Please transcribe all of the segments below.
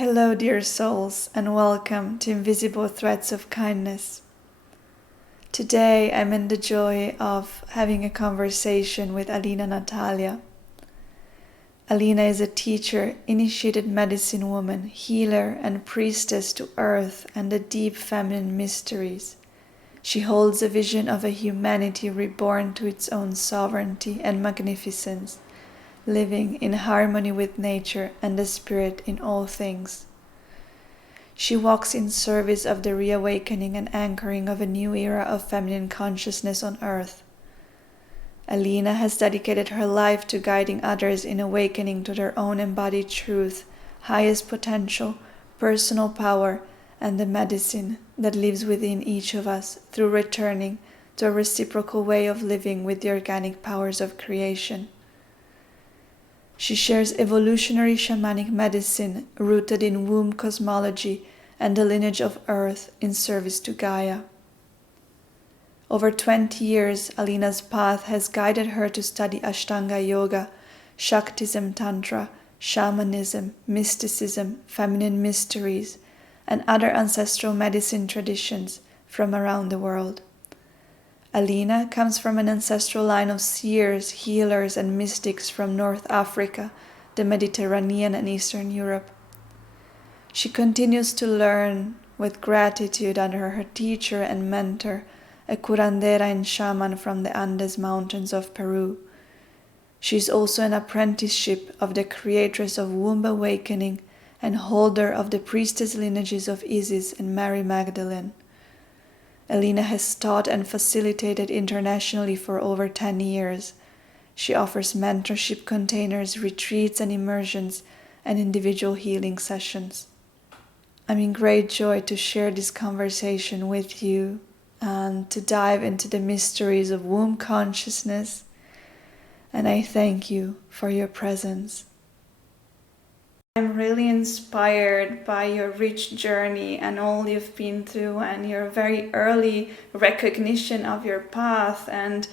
Hello, dear souls, and welcome to Invisible Threads of Kindness. Today I'm in the joy of having a conversation with Alena Natalia. Alena is a teacher, initiated medicine woman, healer, and priestess to Earth and the deep feminine mysteries. She holds a vision of a humanity reborn to its own sovereignty and magnificence, living in harmony with nature and the spirit in all things. She walks in service of the reawakening and anchoring of a new era of feminine consciousness on Earth. Alena has dedicated her life to guiding others in awakening to their own embodied truth, highest potential, personal power, and the medicine that lives within each of us through returning to a reciprocal way of living with the organic powers of creation. She shares evolutionary shamanic medicine rooted in Womb Cosmology and the Lineage of Earth in service to Gaia. Over 20 years, Alena's path has guided her to study Ashtanga Yoga, Shaktism Tantra, Shamanism, Mysticism, feminine mysteries, and other ancestral medicine traditions from around the world. Alena comes from an ancestral line of seers, healers, and mystics from North Africa, the Mediterranean, and Eastern Europe. She continues to learn with gratitude under her teacher and mentor, a curandera and shaman from the Andes Mountains of Peru. She is also an apprenticeship of the creatress of Womb Awakening and holder of the priestess lineages of Isis and Mary Magdalene. Alena has taught and facilitated internationally for over 10 years. She offers mentorship containers, retreats and immersions, and individual healing sessions. I'm in great joy to share this conversation with you and to dive into the mysteries of womb consciousness, and I thank you for your presence. I'm really inspired by your rich journey and all you've been through and your very early recognition of your path, and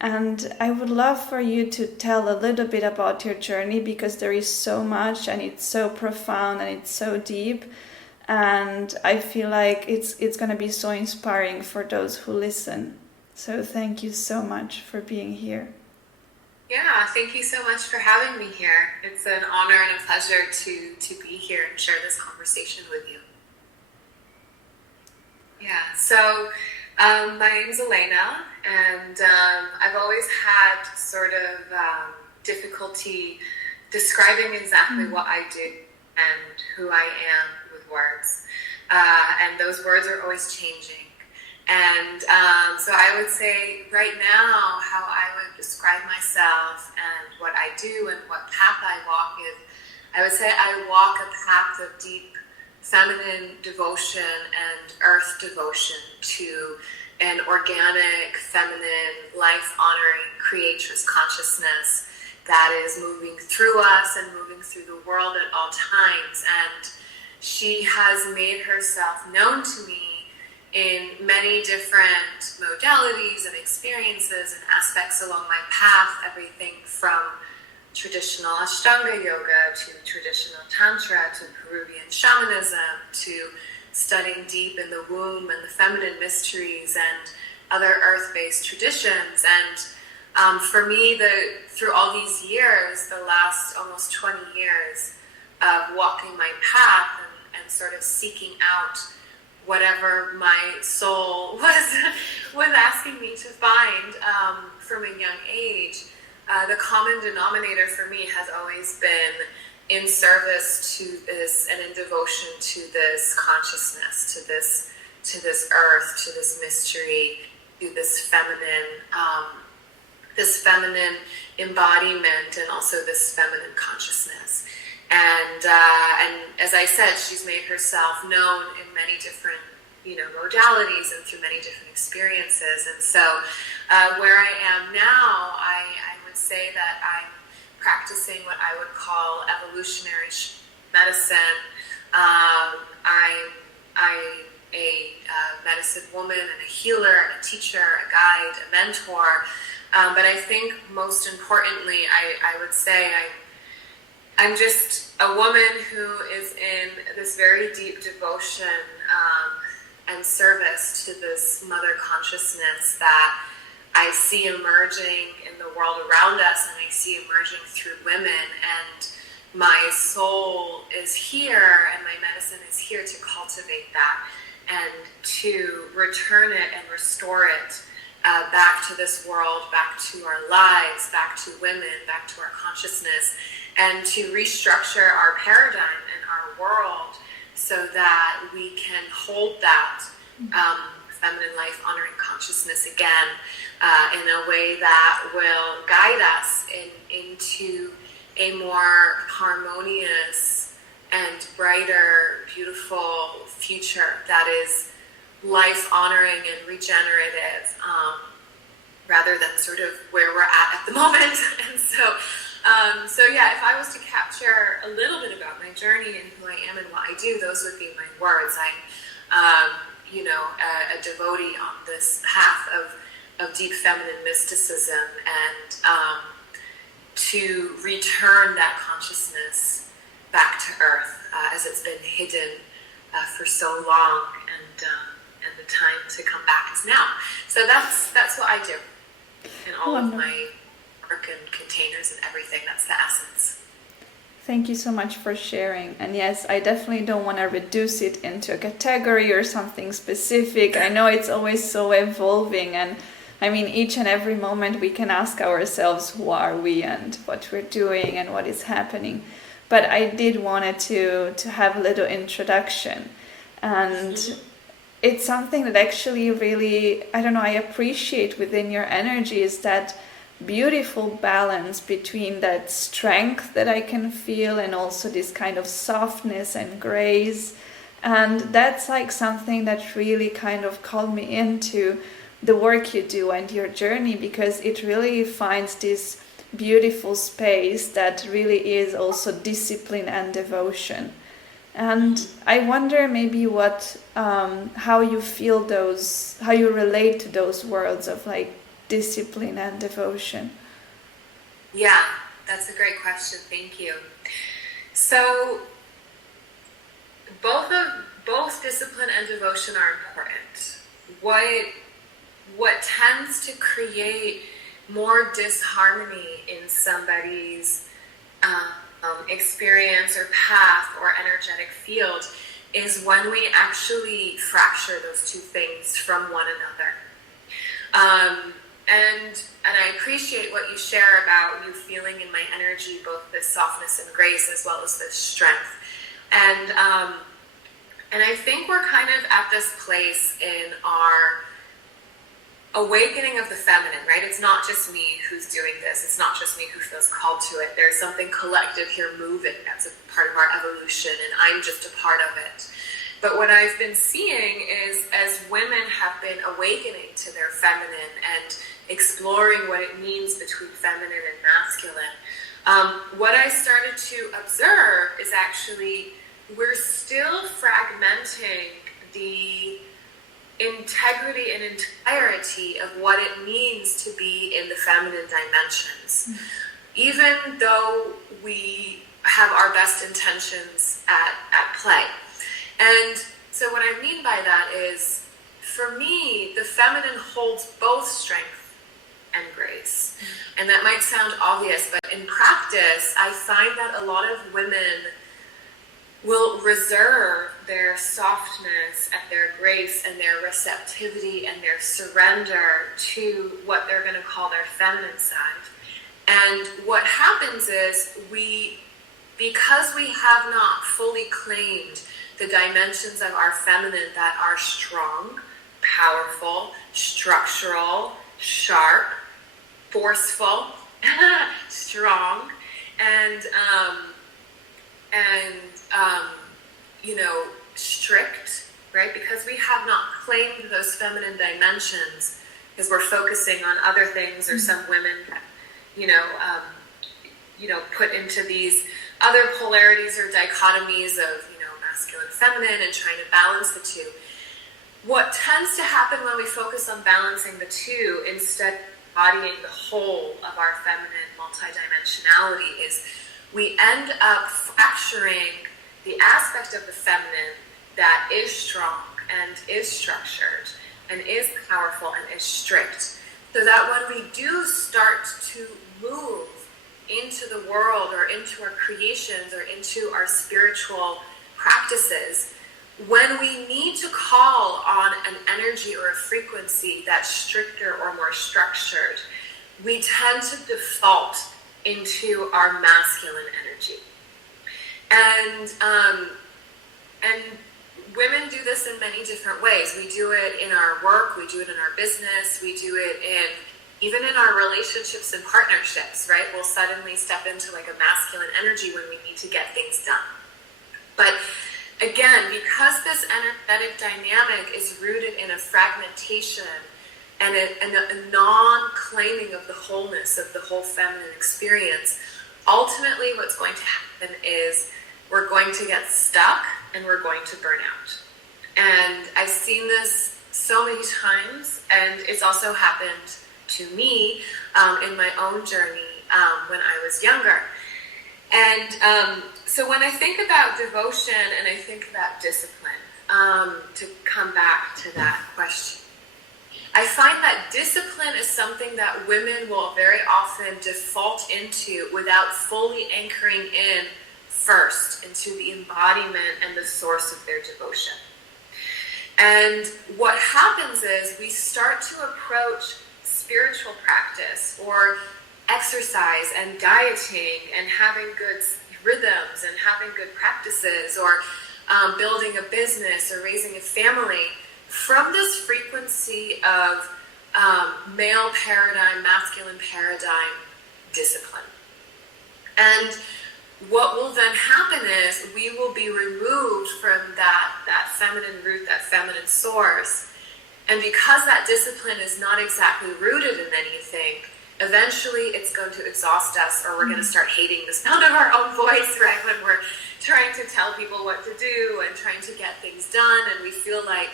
I would love for you to tell a little bit about your journey, because there is so much and it's so profound and it's so deep, and I feel like it's going to be so inspiring for those who listen. So thank you so much for being here. Yeah, thank you so much for having me here. It's an honor and a pleasure to be here and share this conversation with you. Yeah, so my name's Alena, and I've always had sort of difficulty describing exactly what I do and who I am with words. And those words are always changing. And so I would say right now how I would describe myself and what I do and what path I walk is, I would say I walk a path of deep feminine devotion and earth devotion to an organic, feminine, life-honoring creatress consciousness that is moving through us and moving through the world at all times. And she has made herself known to me in many different modalities and experiences and aspects along my path, everything from traditional Ashtanga Yoga to traditional Tantra to Peruvian Shamanism to studying deep in the womb and the feminine mysteries and other earth-based traditions. And for me, through all these years, the last almost 20 years of walking my path and sort of seeking out whatever my soul was asking me to find from a young age, the common denominator for me has always been in service to this and in devotion to this consciousness, to this earth, to this mystery, to this feminine embodiment, and also this feminine consciousness. And as I said, she's made herself known in many different, modalities and through many different experiences. And so, where I am now, I would say that I'm practicing what I would call evolutionary medicine. I'm a medicine woman and a healer, and a teacher, a guide, a mentor. But I think most importantly, I would say I'm just a woman who is in this very deep devotion and service to this mother consciousness that I see emerging in the world around us, and I see emerging through women. And my soul is here, and my medicine is here to cultivate that and to return it and restore it back to this world, back to our lives, back to women, back to our consciousness, and to restructure our paradigm and our world so that we can hold that feminine life honoring consciousness again in a way that will guide us into a more harmonious and brighter, beautiful future that is life honoring and regenerative, rather than sort of where we're at the moment. And so yeah, if I was to capture a little bit about my journey and who I am and what I do, those would be my words. I'm a devotee on this path of deep feminine mysticism, and to return that consciousness back to earth as it's been hidden for so long, and the time to come back is now. So that's what I do in all of my work and containers and everything. That's the essence. Thank you so much for sharing. And yes, I definitely don't want to reduce it into a category or something specific. I know it's always so evolving, and I mean, each and every moment we can ask ourselves, who are we and what we're doing and what is happening. But I did wanted to have a little introduction. And it's something that actually really, I don't know, I appreciate within your energy, is that beautiful balance between that strength that I can feel and also this kind of softness and grace. And that's like something that really kind of called me into the work you do and your journey, because it really finds this beautiful space that really is also discipline and devotion. And I wonder maybe how you feel those, how you relate to those worlds of like discipline and devotion. Yeah, that's a great question. Thank you. So both discipline and devotion are important. What tends to create more disharmony in somebody's experience or path or energetic field is when we actually fracture those two things from one another. And I appreciate what you share about you feeling in my energy both this softness and grace as well as this strength. And I think we're kind of at this place in our awakening of the feminine, right? It's not just me who's doing this. It's not just me who feels called to it. There's something collective here moving that's a part of our evolution, and I'm just a part of it. But what I've been seeing is, as women have been awakening to their feminine and exploring what it means between feminine and masculine, what I started to observe is actually we're still fragmenting the integrity and entirety of what it means to be in the feminine dimensions, even though we have our best intentions at play. And so what I mean by that is, for me, the feminine holds both strength and grace. And that might sound obvious, but in practice, I find that a lot of women will reserve their softness and their grace and their receptivity and their surrender to what they're going to call their feminine side. And what happens is because we have not fully claimed the dimensions of our feminine that are strong, powerful, structural, sharp, forceful, strong, and strict, right? Because we have not claimed those feminine dimensions, because we're focusing on other things, or some women, put into these other polarities or dichotomies of, masculine, feminine, and trying to balance the two. What tends to happen when we focus on balancing the two instead of embodying the whole of our feminine multidimensionality is we end up fracturing the aspect of the feminine that is strong and is structured and is powerful and is strict, so that when we do start to move into the world or into our creations or into our spiritual practices, when we need to call on an energy or a frequency that's stricter or more structured, we tend to default into our masculine energy. And women do this in many different ways. We do it in our work, we do it in our business, we do it even in our relationships and partnerships, right? We'll suddenly step into like a masculine energy when we need to get things done. But again, because this energetic dynamic is rooted in a fragmentation and a non-claiming of the wholeness of the whole feminine experience, ultimately what's going to happen is we're going to get stuck and we're going to burn out. And I've seen this so many times, and it's also happened to me in my own journey when I was younger. And so when I think about devotion and I think about discipline, to come back to that question, I find that discipline is something that women will very often default into without fully anchoring in first into the embodiment and the source of their devotion. And what happens is we start to approach spiritual practice or exercise and dieting and having good rhythms and having good practices or building a business or raising a family from this frequency of male paradigm, masculine paradigm discipline. And what will then happen is we will be removed from that feminine root, that feminine source. And because that discipline is not exactly rooted in anything, eventually it's going to exhaust us, or we're going to start hating the sound of our own voice, right? When we're trying to tell people what to do and trying to get things done, and we feel like,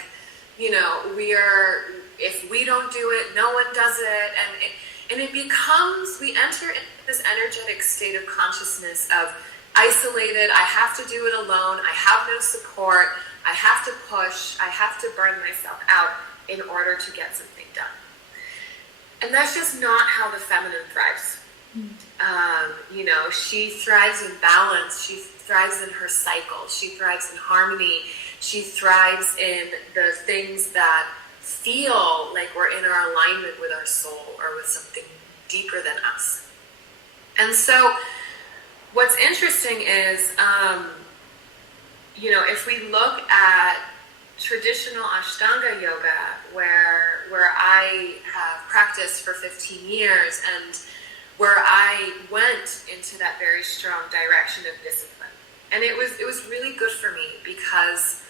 you know, if we don't do it, no one does it. And it becomes, we enter into this energetic state of consciousness of isolated, I have to do it alone, I have no support, I have to push, I have to burn myself out in order to get something done. And that's just not how the feminine thrives. You know, she thrives in balance, she thrives in her cycle, she thrives in harmony, she thrives in the things that feel like we're in our alignment with our soul or with something deeper than us. And so what's interesting is, you know, if we look at traditional Ashtanga Yoga, where I have practiced for 15 years and where I went into that very strong direction of discipline. And it was really good for me because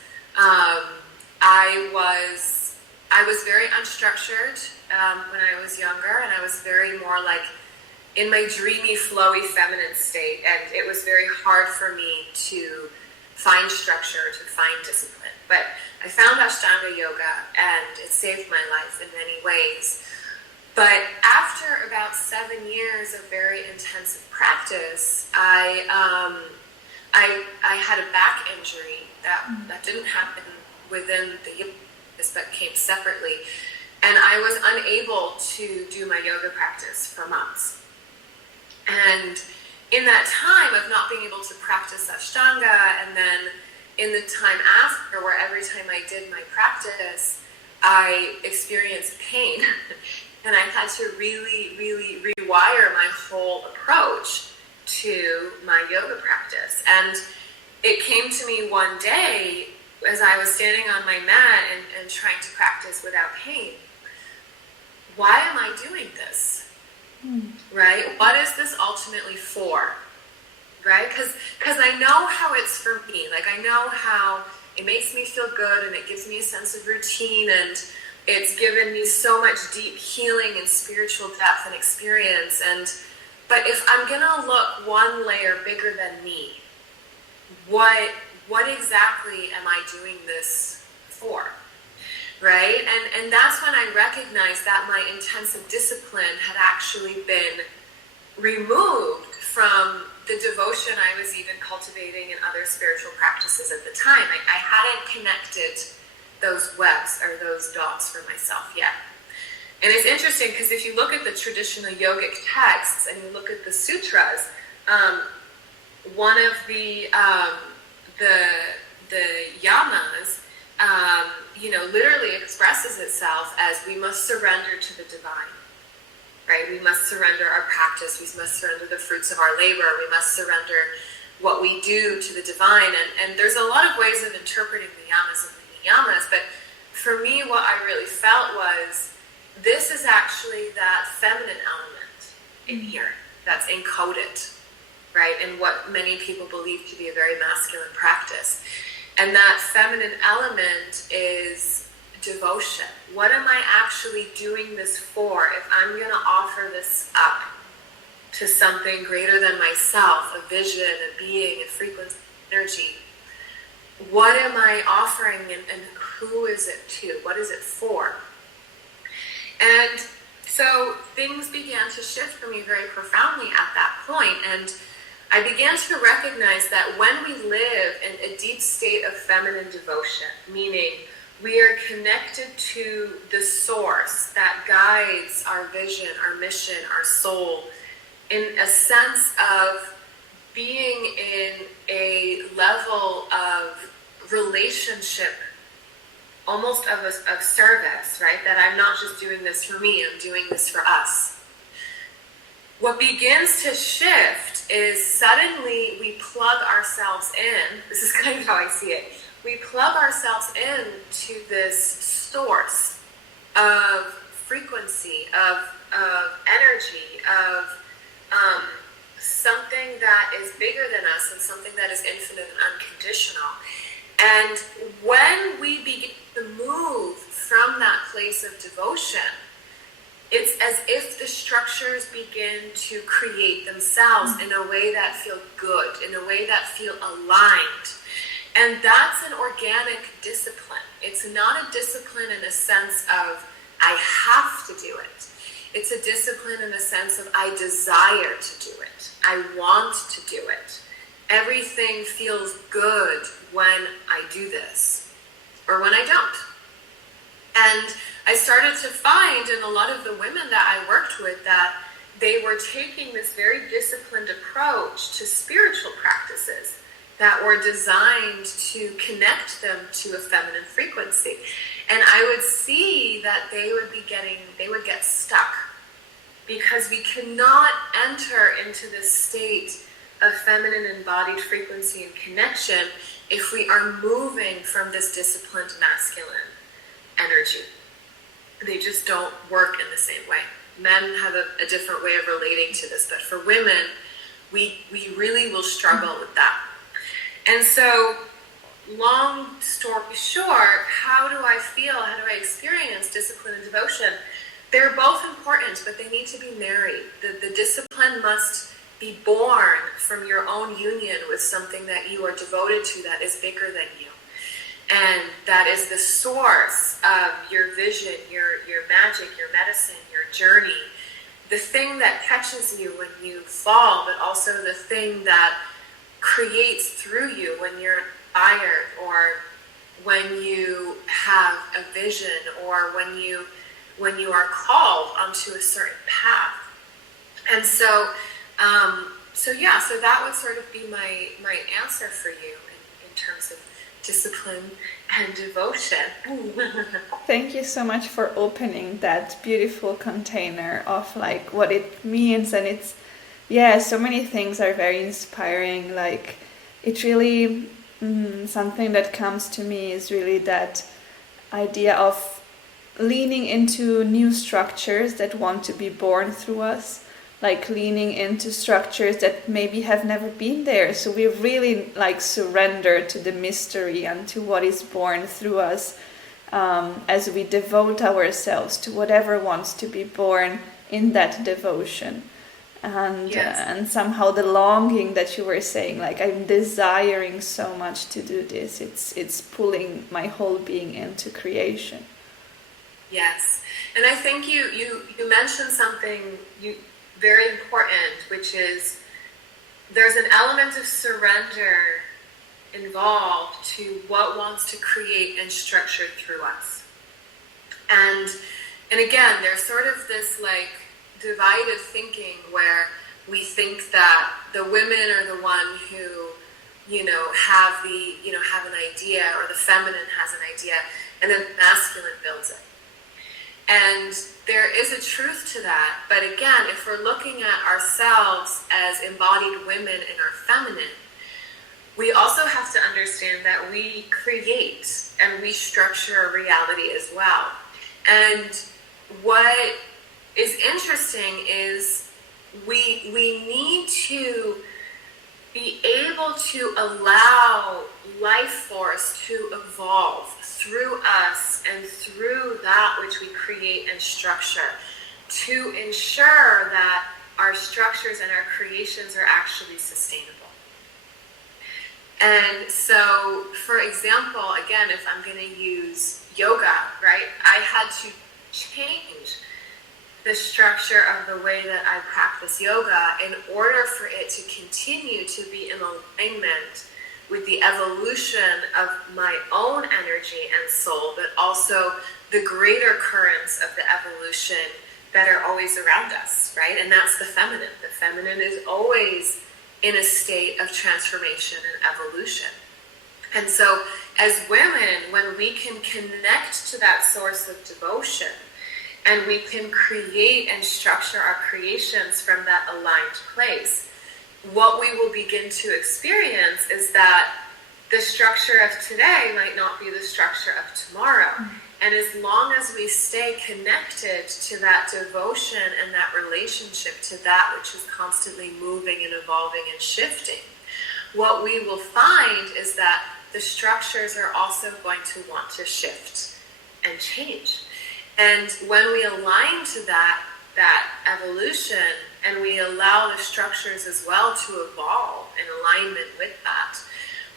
I was very unstructured when I was younger, and I was very more like in my dreamy, flowy, feminine state, and it was very hard for me to find structure, to find discipline. But I found Ashtanga Yoga, and it saved my life in many ways. But after about 7 years of very intensive practice, I had a back injury that didn't happen within the yoga practice, but came separately. And I was unable to do my yoga practice for months. And in that time of not being able to practice Ashtanga, and then in the time after, where every time I did my practice, I experienced pain. And I had to really, really rewire my whole approach to my yoga practice. And it came to me one day as I was standing on my mat and trying to practice without pain. Why am I doing this? Right? What is this ultimately for? Right? Because I know how it's for me. Like, I know how it makes me feel good, and it gives me a sense of routine, and it's given me so much deep healing and spiritual depth and experience. But if I'm gonna look one layer bigger than me, what exactly am I doing this for? Right? And that's when I recognized that my intensive discipline had actually been removed from the devotion I was even cultivating in other spiritual practices at the time. I hadn't connected those webs or those dots for myself yet. And it's interesting because if you look at the traditional yogic texts and you look at the sutras, one of the yamas, literally expresses itself as we must surrender to the divine, right? We must surrender our practice. We must surrender the fruits of our labor. We must surrender what we do to the divine. And there's a lot of ways of interpreting the yamas and the niyamas, but for me, what I really felt was this is actually that feminine element in here that's encoded, right? And what many people believe to be a very masculine practice. And that feminine element is devotion. What am I actually doing this for? If I'm going to offer this up to something greater than myself, a vision, a being, a frequency, energy, what am I offering and who is it to? What is it for? And so things began to shift for me very profoundly at that point. And I began to recognize that when we live in a deep state of feminine devotion, meaning we are connected to the source that guides our vision, our mission, our soul, in a sense of being in a level of relationship, almost of service, right? That I'm not just doing this for me, I'm doing this for us. What begins to shift is suddenly we plug ourselves in. This is kind of how I see it. We plug ourselves in to this source of frequency, of energy, of something that is bigger than us and something that is infinite and unconditional. And when we begin to move from that place of devotion, it's as if the structures begin to create themselves in a way that feel good, in a way that feel aligned. And that's an organic discipline. It's not a discipline in a sense of, I have to do it. It's a discipline in the sense of, I desire to do it. I want to do it. Everything feels good when I do this, or when I don't. And I started to find in a lot of the women that I worked with that they were taking this very disciplined approach to spiritual practices that were designed to connect them to a feminine frequency. And I would see that they would get stuck because we cannot enter into this state of feminine embodied frequency and connection if we are moving from this disciplined masculine energy. They just don't work in the same way. Men have a different way of relating to this, but for women, we really will struggle with that. And so, long story short, how do I feel, how do I experience discipline and devotion? They're both important, but they need to be married. The discipline must be born from your own union with something that you are devoted to that is bigger than you. And that is the source of your vision, your magic, your medicine, your journey. The thing that catches you when you fall, but also the thing that creates through you when you're inspired, or when you have a vision, or when you are called onto a certain path. And so that would sort of be my answer for you in terms of discipline and devotion. Thank you so much for opening that beautiful container of like what it means. And it's, so many things are very inspiring. Like it really, something that comes to me is really that idea of leaning into new structures that want to be born through us. Like leaning into structures that maybe have never been there. So we really like surrender to the mystery and to what is born through us as we devote ourselves to whatever wants to be born in that devotion. And and somehow the longing that you were saying, like I'm desiring so much to do this. It's pulling my whole being into creation. Yes, and I think you mentioned something very important, which is there's an element of surrender involved to what wants to create and structure through us. And again, there's sort of this like divided thinking where we think that the women are the one who, have an idea, or the feminine has an idea, and then the masculine builds it. And there is a truth to that. But again, if we're looking at ourselves as embodied women in our feminine, we also have to understand that we create and we structure reality as well. And what is interesting is we need to be able to allow life force to evolve through us and through that which we create and structure, to ensure that our structures and our creations are actually sustainable. And so, for example, again, if I'm going to use yoga, right, I had to change the structure of the way that I practice yoga in order for it to continue to be in alignment with the evolution of my own energy and soul, but also the greater currents of the evolution that are always around us, right? And that's the feminine. The feminine is always in a state of transformation and evolution. And so as women, when we can connect to that source of devotion, and we can create and structure our creations from that aligned place, what we will begin to experience is that the structure of today might not be the structure of tomorrow. And as long as we stay connected to that devotion and that relationship to that which is constantly moving and evolving and shifting, what we will find is that the structures are also going to want to shift and change. And when we align to that evolution, and we allow the structures as well to evolve in alignment with that,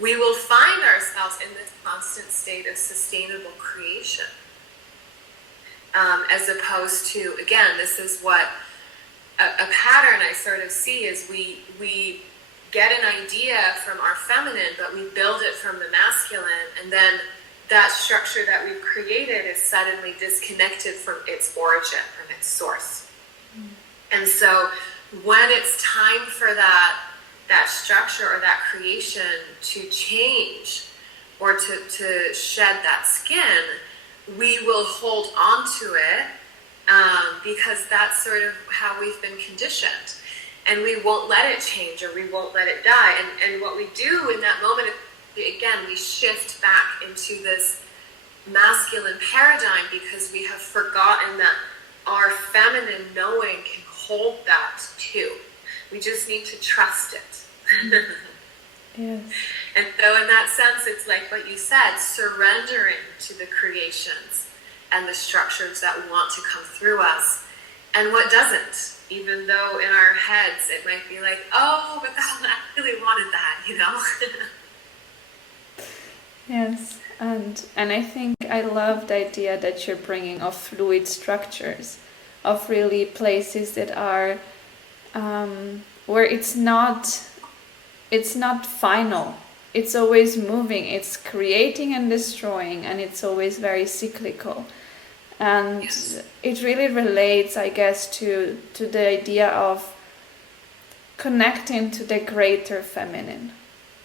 we will find ourselves in this constant state of sustainable creation. As opposed to, again, this is what a pattern I sort of see is we get an idea from our feminine, but we build it from the masculine, and then that structure that we've created is suddenly disconnected from its origin, from its source. And so when it's time for that structure or that creation to change or to shed that skin, we will hold on to it because that's sort of how we've been conditioned. And we won't let it change, or we won't let it die. And what we do in that moment, again, we shift back into this masculine paradigm because we have forgotten that our feminine knowing can hold that too. We just need to trust it. Yes. And so in that sense, it's like what you said, surrendering to the creations and the structures that want to come through us, and what doesn't, even though in our heads it might be like, oh, but I really wanted that, Yes, and I think I love the idea that you're bringing of fluid structures, of really places that are where it's not final. It's always moving. It's creating and destroying, and it's always very cyclical. And yes. It really relates, I guess, to the idea of connecting to the greater feminine.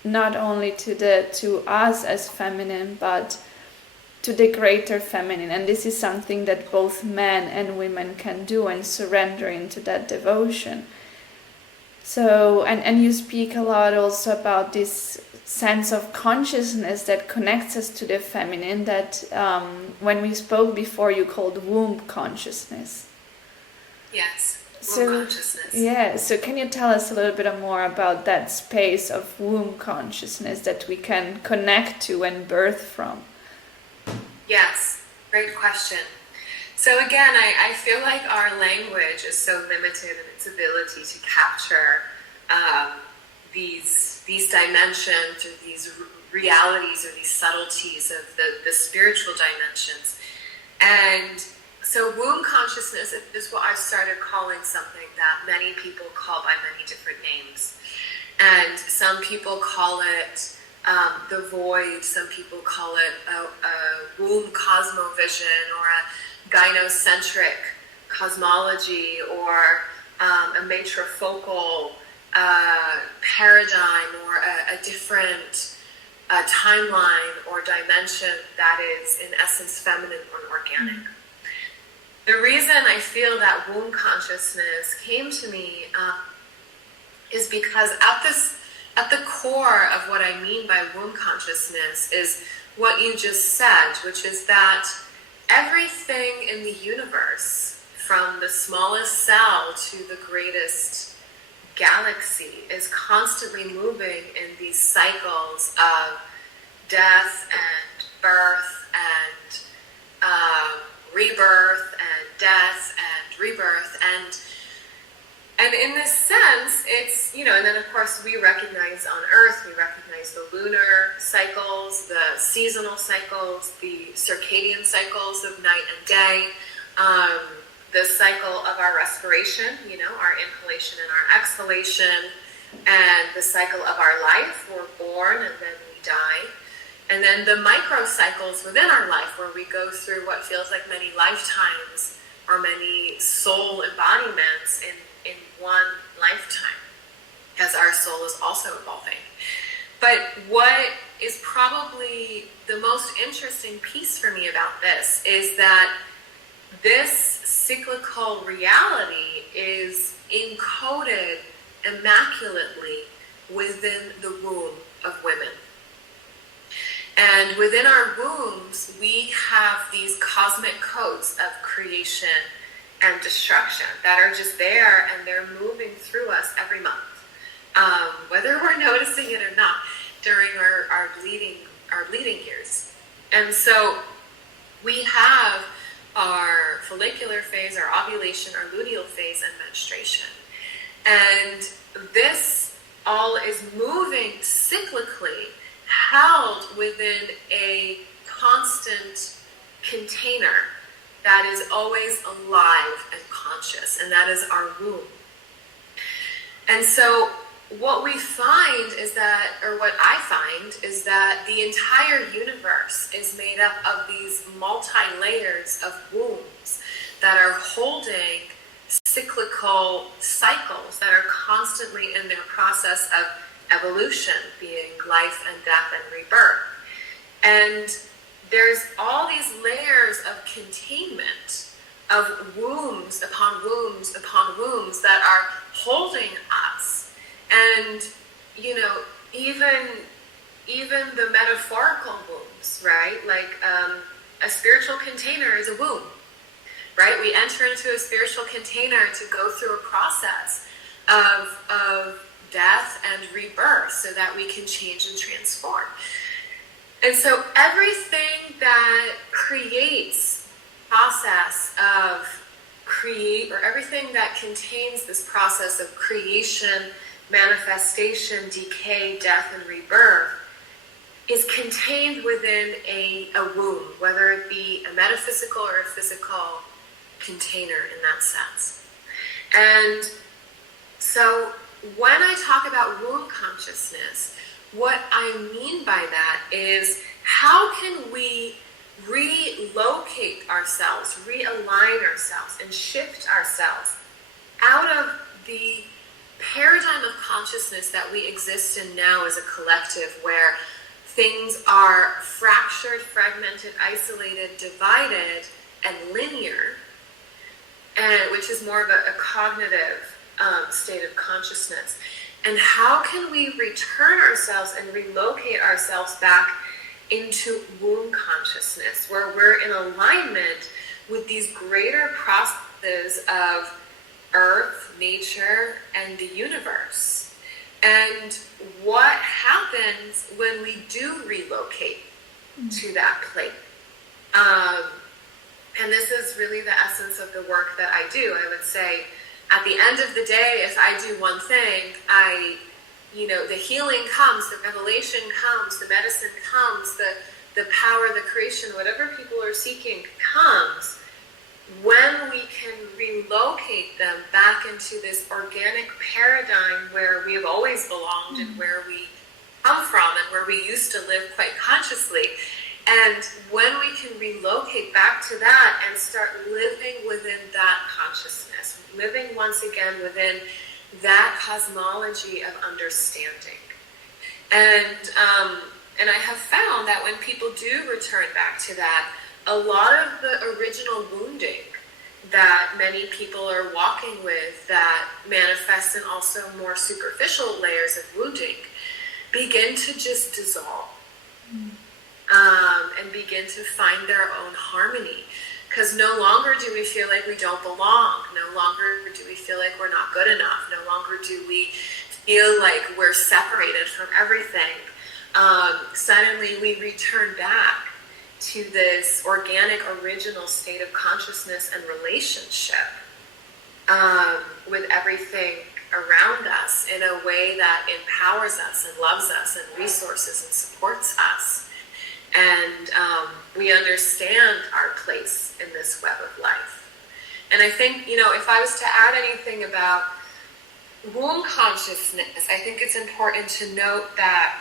Not only to us as feminine, but to the greater feminine. And this is something that both men and women can do, and surrender into that devotion. So, and you speak a lot also about this sense of consciousness that connects us to the feminine, that when we spoke before, you called womb consciousness. Yes. So, yeah, so can you tell us a little bit more about that space of womb consciousness that we can connect to and birth from? Yes, great question. So again, I feel like our language is so limited in its ability to capture these dimensions, or these realities, or these subtleties of the spiritual dimensions. And so womb consciousness is what I've started calling something that many people call by many different names. And some people call it the void, some people call it a womb cosmovision, or a gynocentric cosmology, or a matrifocal paradigm, or a different timeline or dimension that is in essence feminine or organic. The reason I feel that womb consciousness came to me is because at the core of what I mean by womb consciousness is what you just said, which is that everything in the universe, from the smallest cell to the greatest galaxy, is constantly moving in these cycles of death and birth and rebirth and death and rebirth, and in this sense, it's, and then of course we recognize on Earth, we recognize the lunar cycles, the seasonal cycles, the circadian cycles of night and day, the cycle of our respiration, our inhalation and our exhalation, and the cycle of our life. We're born and then we die. And then the micro cycles within our life, where we go through what feels like many lifetimes or many soul embodiments in one lifetime, as our soul is also evolving. But what is probably the most interesting piece for me about this is that this cyclical reality is encoded immaculately within the womb of women. And within our wombs, we have these cosmic codes of creation and destruction that are just there, and they're moving through us every month, whether we're noticing it or not, during our bleeding years. And so we have our follicular phase, our ovulation, our luteal phase, and menstruation. And this all is moving cyclically, held within a constant container that is always alive and conscious, and that is our womb. And so what we find is that, or what I find, is that the entire universe is made up of these multi-layers of wombs that are holding cyclical cycles that are constantly in their process of evolution, being life and death and rebirth. And there's all these layers of containment, of wombs upon wombs upon wombs that are holding us. And, even the metaphorical wombs, right? Like a spiritual container is a womb, right? We enter into a spiritual container to go through a process of death and rebirth so that we can change and transform. And so everything that creates process of or everything that contains this process of creation, manifestation, decay, death, and rebirth is contained within a womb, whether it be a metaphysical or a physical container in that sense. And so when I talk about womb consciousness, what I mean by that is, how can we relocate ourselves, realign ourselves, and shift ourselves out of the paradigm of consciousness that we exist in now as a collective, where things are fractured, fragmented, isolated, divided, and linear, and which is more of a cognitive state of consciousness. And how can we return ourselves and relocate ourselves back into womb consciousness, where we're in alignment with these greater processes of Earth, nature, and the universe? And what happens when we do relocate to that place? And this is really the essence of the work that I do. I would say, at the end of the day, if I do one thing, the healing comes, the revelation comes, the medicine comes, the power, the creation, whatever people are seeking comes when we can relocate them back into this organic paradigm where we have always belonged and where we come from and where we used to live quite consciously, and when we can relocate back to that and start living within that consciousness, living once again within that cosmology of understanding. And I have found that when people do return back to that, a lot of the original wounding that many people are walking with that manifests in also more superficial layers of wounding begin to just dissolve. And begin to find their own harmony. Because no longer do we feel like we don't belong. No longer do we feel like we're not good enough. No longer do we feel like we're separated from everything. Suddenly we return back to this organic, original state of consciousness and relationship with everything around us in a way that empowers us and loves us and resources and supports us. And we understand our place in this web of life. And I think, if I was to add anything about womb consciousness, I think it's important to note that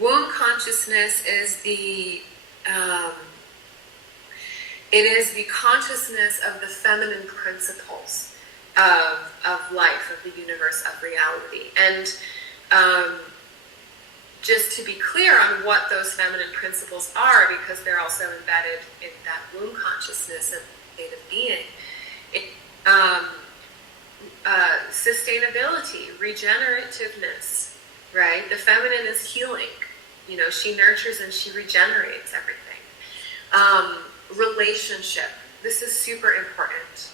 womb consciousness is the consciousness of the feminine principles of life, of the universe, of reality. And just to be clear on what those feminine principles are, because they're also embedded in that womb consciousness and state of being. Sustainability, regenerativeness, right? The feminine is healing. She nurtures and she regenerates everything. Relationship. This is super important.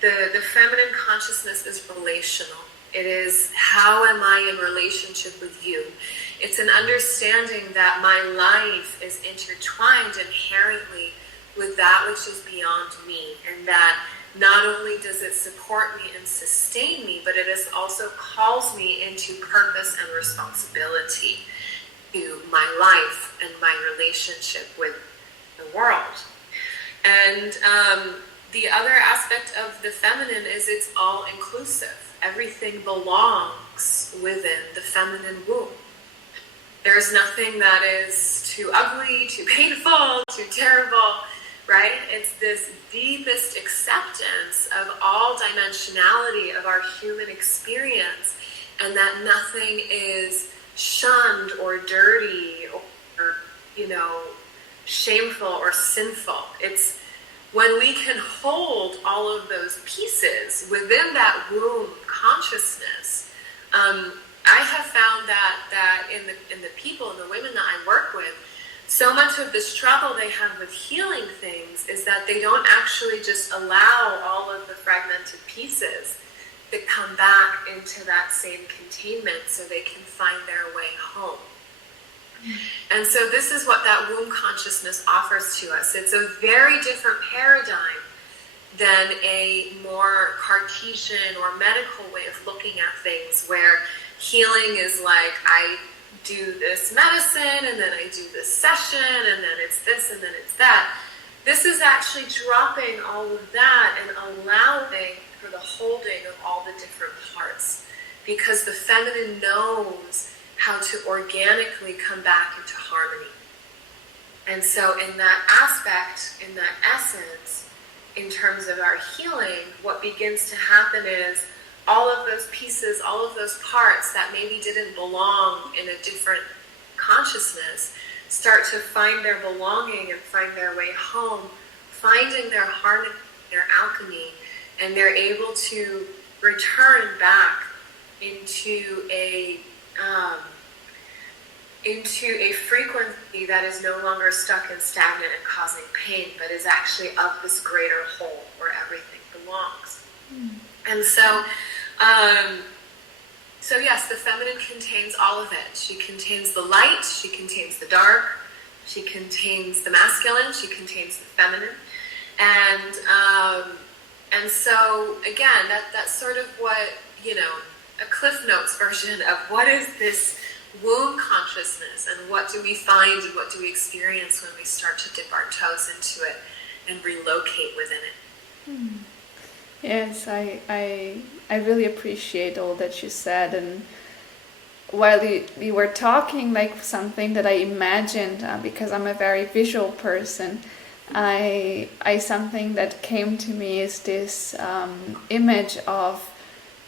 The feminine consciousness is relational. It is, how am I in relationship with you? It's an understanding that my life is intertwined inherently with that which is beyond me, and that not only does it support me and sustain me, but it also calls me into purpose and responsibility to my life and my relationship with the world. And the other aspect of the feminine is it's all inclusive. Everything belongs within the feminine womb. There's nothing that is too ugly, too painful, too terrible, right? It's this deepest acceptance of all dimensionality of our human experience, and that nothing is shunned or dirty or, shameful or sinful. It's when we can hold all of those pieces within that womb consciousness. I have found that in the people and the women that I work with, so much of the struggle they have with healing things is that they don't actually just allow all of the fragmented pieces to come back into that same containment so they can find their way home. And so this is what that womb consciousness offers to us. It's a very different paradigm than a more Cartesian or medical way of looking at things, where healing is like, I do this medicine, and then I do this session, and then it's this, and then it's that. This is actually dropping all of that and allowing for the holding of all the different parts, because the feminine knows how to organically come back into harmony. And so in that aspect, in that essence, in terms of our healing, what begins to happen is all of those pieces, all of those parts that maybe didn't belong in a different consciousness start to find their belonging and find their way home, finding their harmony, their alchemy, and they're able to return back into a frequency that is no longer stuck and stagnant and causing pain, but is actually of this greater whole where everything belongs. And so yes, the feminine contains all of it. She contains the light, she contains the dark, she contains the masculine, she contains the feminine. And so again, that's sort of what, a Cliff Notes version of what is this womb consciousness, and what do we find and what do we experience when we start to dip our toes into it. and relocate within it. Yes, I really appreciate all that you said, and while you were talking, like something that I imagined, because I'm a very visual person, I something that came to me is this image of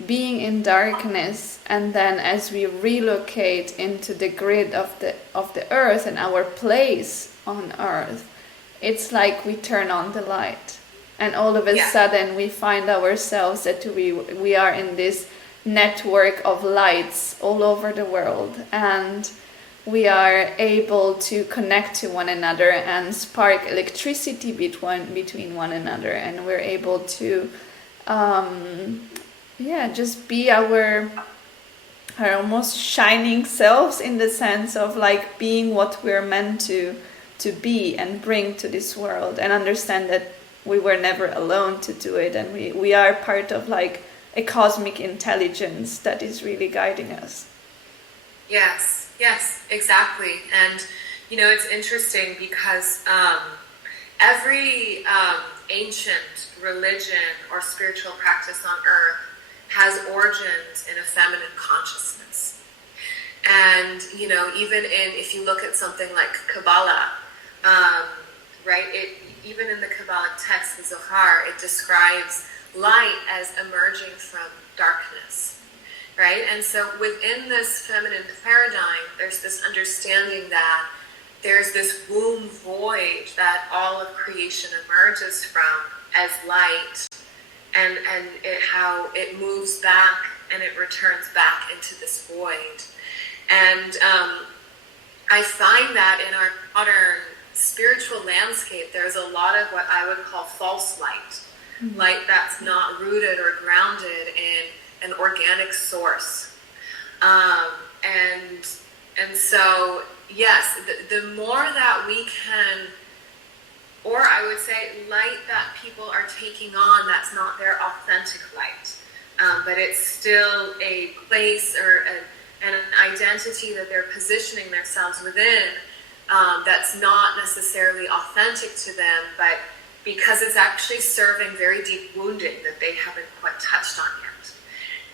being in darkness, and then as we relocate into the grid of the earth and our place on earth, it's like we turn on the light, and all of a sudden we find ourselves that we are in this network of lights all over the world, and we are able to connect to one another and spark electricity between one another, and we're able to just be our almost shining selves, in the sense of like being what we're meant to be and bring to this world, and understand that we were never alone to do it, and we are part of like a cosmic intelligence that is really guiding us. Yes, exactly. And it's interesting because every ancient religion or spiritual practice on earth has origins in a feminine consciousness. And even if you look at something like Kabbalah, right, even in the Kabbalic text, the Zohar, it describes light as emerging from darkness, right? And so within this feminine paradigm, there's this understanding that there's this womb void that all of creation emerges from as light, and how it moves back and it returns back into this void. And I find that in our modern spiritual landscape, there's a lot of what I would call false light. Light that's not rooted or grounded in an organic source. And so, yes, the more that we can, or I would say light that people are taking on that's not their authentic light, but it's still a place or an identity that they're positioning themselves within, that's not necessarily authentic to them, but because it's actually serving very deep wounding that they haven't quite touched on yet.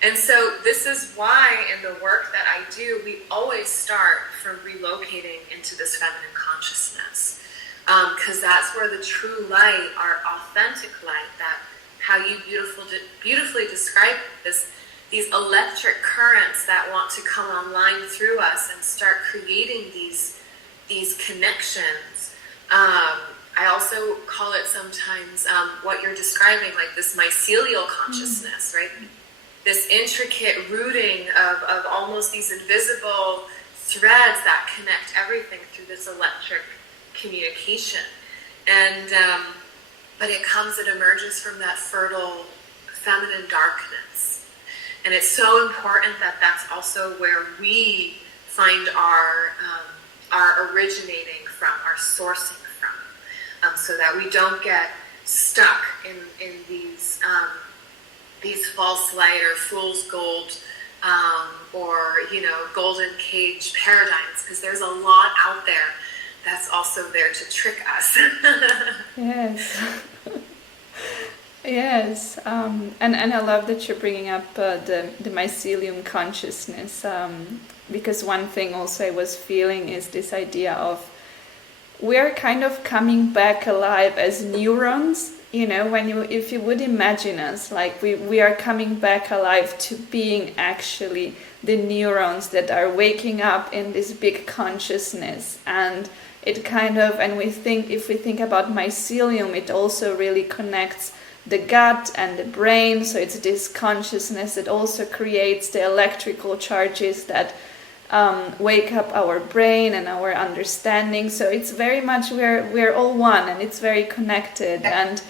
And so this is why in the work that I do, we always start from relocating into this feminine consciousness, because that's where the true light, our authentic light, that how you beautifully describe these electric currents that want to come online through us and start creating these connections. I also call it sometimes what you're describing, like this mycelial consciousness, right? This intricate rooting of almost these invisible threads that connect everything through this electric communication. And but it emerges from that fertile feminine darkness. And it's so important that that's also where we find our originating from, our sourcing from, so that we don't get stuck in these false light or fool's gold, or golden cage paradigms, because there's a lot out there that's also there to trick us. Yes. Yes, and I love that you're bringing up the mycelium consciousness, because one thing also I was feeling is this idea of we're kind of coming back alive as neurons. If you would imagine us, like we are coming back alive to being actually the neurons that are waking up in this big consciousness, and it if we think about mycelium, it also really connects the gut and the brain. So it's this consciousness that also creates the electrical charges that wake up our brain and our understanding. So it's very much we're all one, and it's very connected, and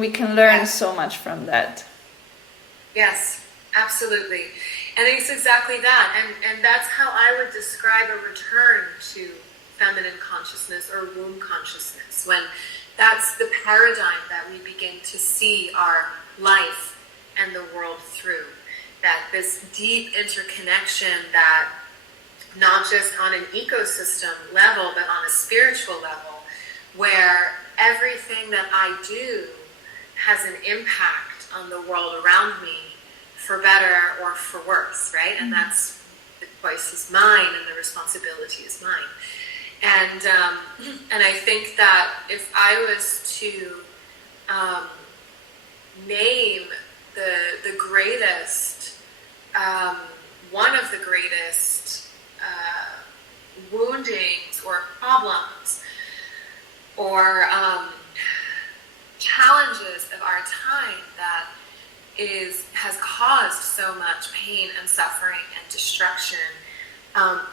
we can learn so much from that. Yes, absolutely. And it's exactly that. And that's how I would describe a return to feminine consciousness or womb consciousness, when that's the paradigm that we begin to see our life and the world through. That this deep interconnection that not just on an ecosystem level, but on a spiritual level, where everything that I do has an impact on the world around me, for better or for worse, right? And that's, the choice is mine and the responsibility is mine. And I think that if I was to name the greatest, one of the greatest woundings or problems or challenges of our time that has caused so much pain and suffering and destruction,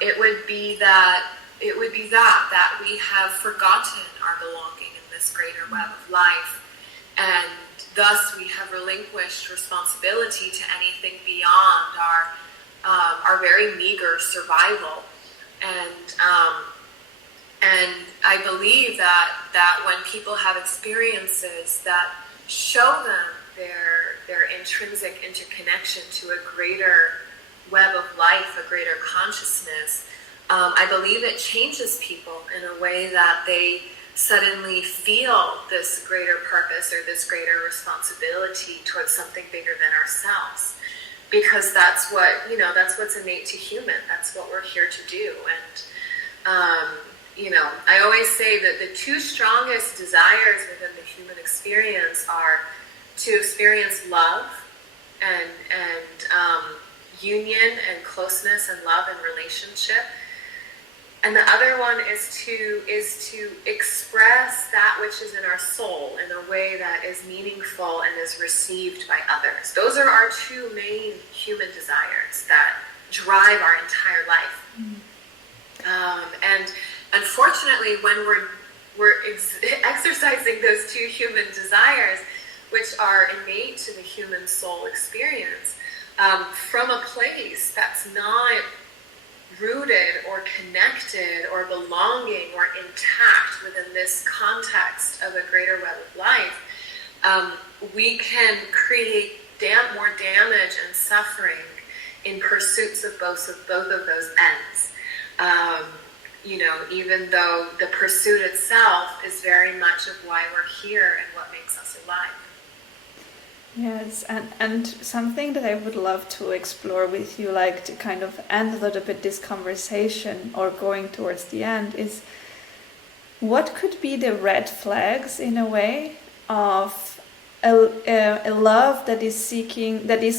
it would be that we have forgotten our belonging in this greater web of life, and thus we have relinquished responsibility to anything beyond our very meager survival. And I believe that when people have experiences that show them their intrinsic interconnection to a greater web of life, a greater consciousness, I believe it changes people in a way that they suddenly feel this greater purpose or this greater responsibility towards something bigger than ourselves. Because that's what's innate to human. That's what we're here to do. And, I always say that the two strongest desires within the human experience are to experience love and union and closeness and love and relationship. And the other one is to express that which is in our soul in a way that is meaningful and is received by others. Those are our two main human desires that drive our entire life. And unfortunately, when we're exercising those two human desires, which are innate to the human soul experience, from a place that's not rooted or connected or belonging or intact within this context of a greater web of life, we can create more damage and suffering in pursuits of both of those ends. Even though the pursuit itself is very much of why we're here and what makes us alive. Yes, and something that I would love to explore with you, like to kind of end a little bit this conversation or going towards the end, is what could be the red flags in a way of a love that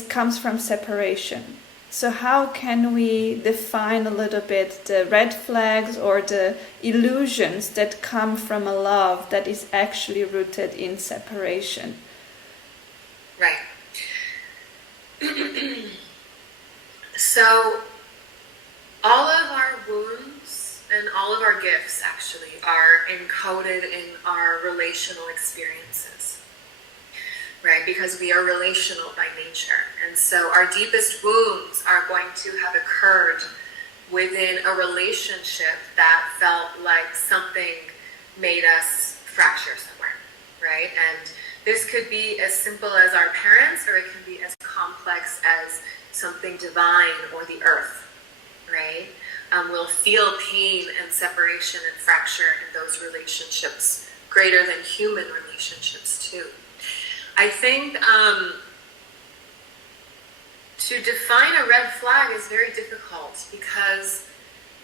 comes from separation. So how can we define a little bit the red flags or the illusions that come from a love that is actually rooted in separation? Right. So all of our wounds and all of our gifts actually are encoded in our relational experiences, right? Because we are relational by nature. And so our deepest wounds are going to have occurred within a relationship that felt like something made us fracture somewhere, right? And this could be as simple as our parents, or it can be as complex as something divine or the earth, right? We'll feel pain and separation and fracture in those relationships, greater than human relationships too. I think to define a red flag is very difficult because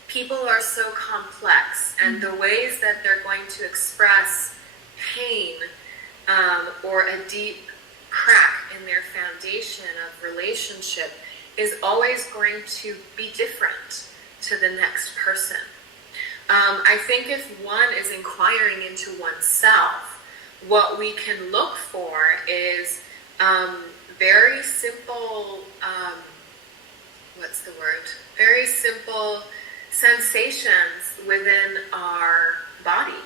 people are so complex, and the ways that they're going to express pain or a deep crack in their foundation of relationship is always going to be different to the next person. I think if one is inquiring into oneself, what we can look for is very simple, very simple sensations within our body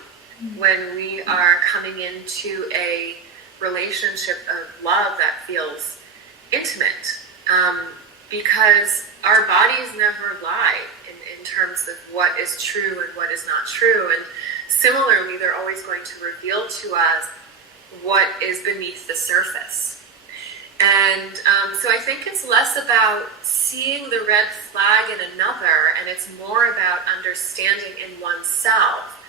when we are coming into a relationship of love that feels intimate. Because our bodies never lie in terms of what is true and what is not true. And similarly, they're always going to reveal to us what is beneath the surface. And so I think it's less about seeing the red flag in another, and it's more about understanding in oneself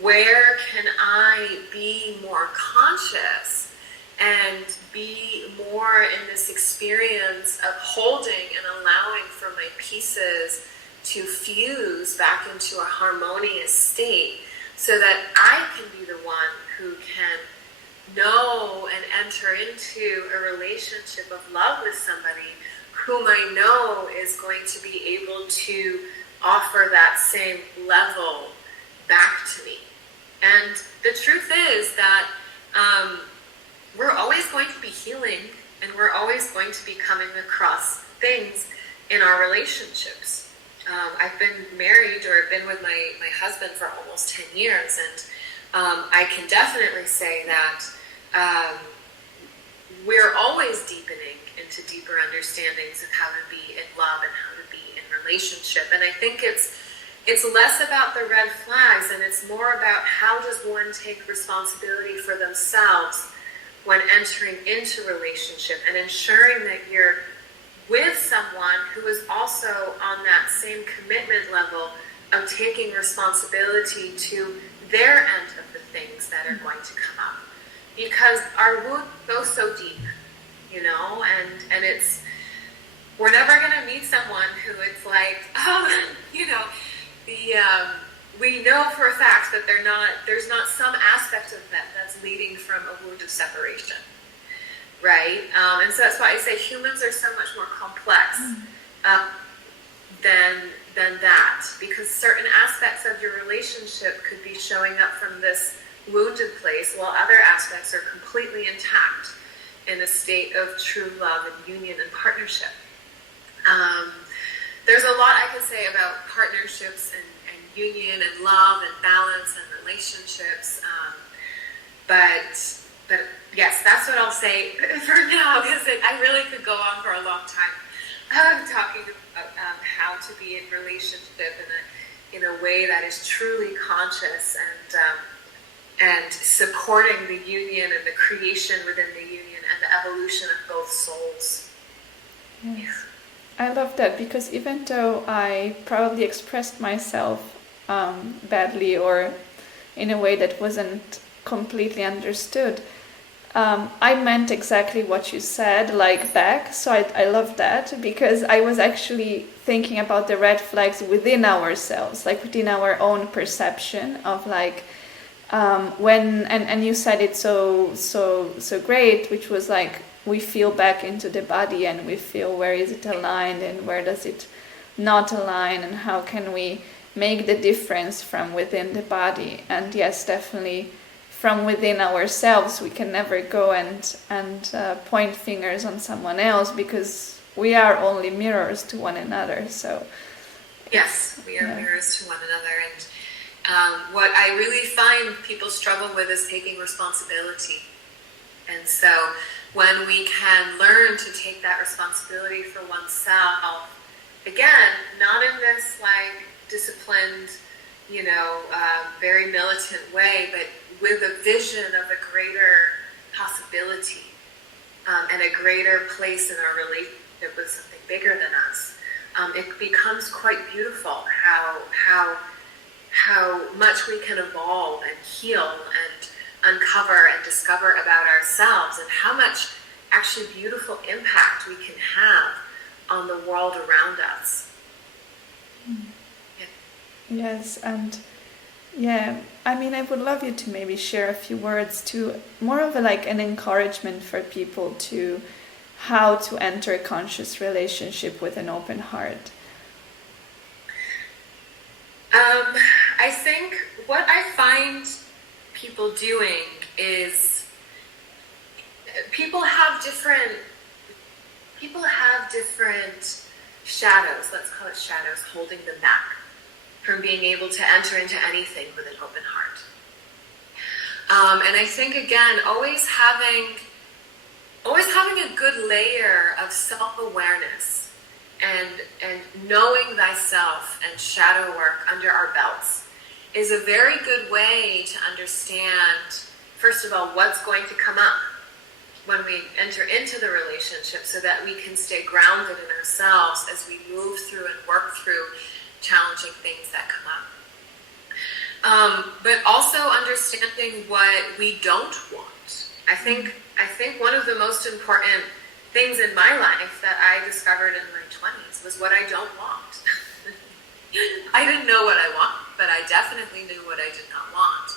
where can I be more conscious and be more in this experience of holding and allowing for my pieces to fuse back into a harmonious state, so that I can be the one who can know and enter into a relationship of love with somebody whom I know is going to be able to offer that same level back to me. And the truth is that we're always going to be healing, and we're always going to be coming across things in our relationships. I've been married, or been with my husband for almost 10 years, and I can definitely say that we're always deepening into deeper understandings of how to be in love and how to be in relationship. And I think it's less about the red flags, and it's more about how does one take responsibility for themselves when entering into relationship, and ensuring that you're with someone who is also on that same commitment level of taking responsibility to their end of the things that are going to come up. Because our wound goes so deep, you know, and it's, we're never going to meet someone who it's like, oh, you know, we know for a fact that there's not some aspect of that that's leading from a wound of separation, right? And so that's why I say humans are so much more complex than that, because certain aspects of your relationship could be showing up from this wounded place, while other aspects are completely intact in a state of true love and union and partnership. There's a lot I can say about partnerships and union and love and balance and relationships, but yes, that's what I'll say for now, because I really could go on for a long time talking about how to be in relationship in a way that is truly conscious and supporting the union and the creation within the union and the evolution of both souls. Yes. Yeah. I love that, because even though I probably expressed myself badly or in a way that wasn't completely understood, I meant exactly what you said, like back. So I love that, because I was actually thinking about the red flags within ourselves, like within our own perception of like when and you said it so great, which was like we feel back into the body and we feel where is it aligned and where does it not align, and how can we make the difference from within the body. And yes, definitely from within ourselves we can never go and point fingers on someone else, because we are only mirrors to one another. So yes, we are mirrors to one another. And what I really find people struggle with is taking responsibility. And so when we can learn to take that responsibility for oneself, again, not in this like disciplined, you know, very militant way, but with a vision of a greater possibility and a greater place in our relationship with something bigger than us, it becomes quite beautiful how much we can evolve and heal and uncover and discover about ourselves, and how much actually beautiful impact we can have on the world around us. Yeah. Yes, and yeah, I mean, I would love you to maybe share a few words to more of an encouragement for people to how to enter a conscious relationship with an open heart. I think what I find people doing is people have different shadows, let's call it shadows, holding them back from being able to enter into anything with an open heart. And I think, again, always having a good layer of self-awareness and knowing thyself and shadow work under our belts is a very good way to understand, first of all, what's going to come up when we enter into the relationship, so that we can stay grounded in ourselves as we move through and work through challenging things that come up. But also understanding what we don't want. I think one of the most important things in my life that I discovered in my 20s was what I don't want. I didn't know what I want, but I definitely knew what I did not want.